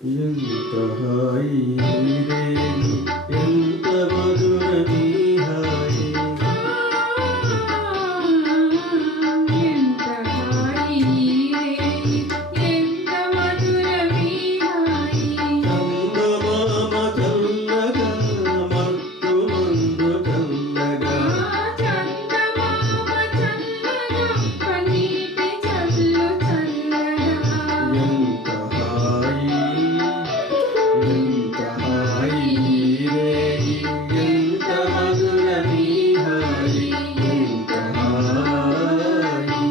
ఎంత హాయి రే ఎంత మధురమీ హాయి ఎంత హాయి రే ఎంత మధురమీ హాయి చందమామ చల్లగా మత్తు మందు చల్లగా చందమామ చల్లగా పన్నీటి చల్లు చల్లగా ఎంత హాయి రే ఎంత మధురమీ హాయి ఎంత హాయి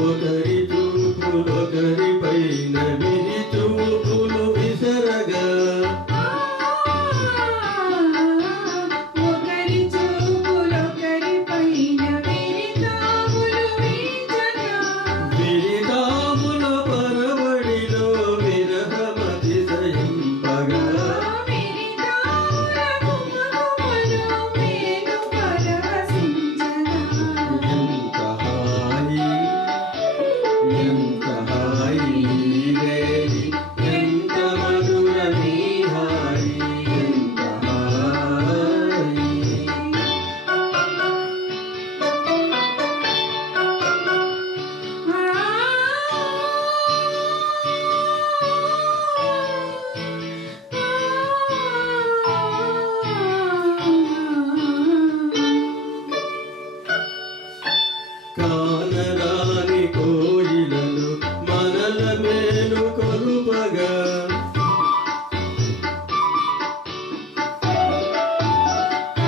ఒకరి చూపులొకరి పైన విరి చూపులు విసరగా ఒకరి చూపులొకరి పైన విరితాములు వీచగా విరితాముల పరవడిలో విరహమతిశయింపగా విరితాముల కుమకుమలో మేను పరవశించగా ఎంత హాయి రే ఎంత మధురమీ హాయి ఎంత హాయి కానరాని కోయిలలు మనల మేలు కొలుపగా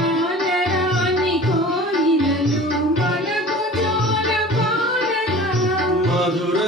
కానరాని కోయిలలు మనకు జోల పాడగా మధుర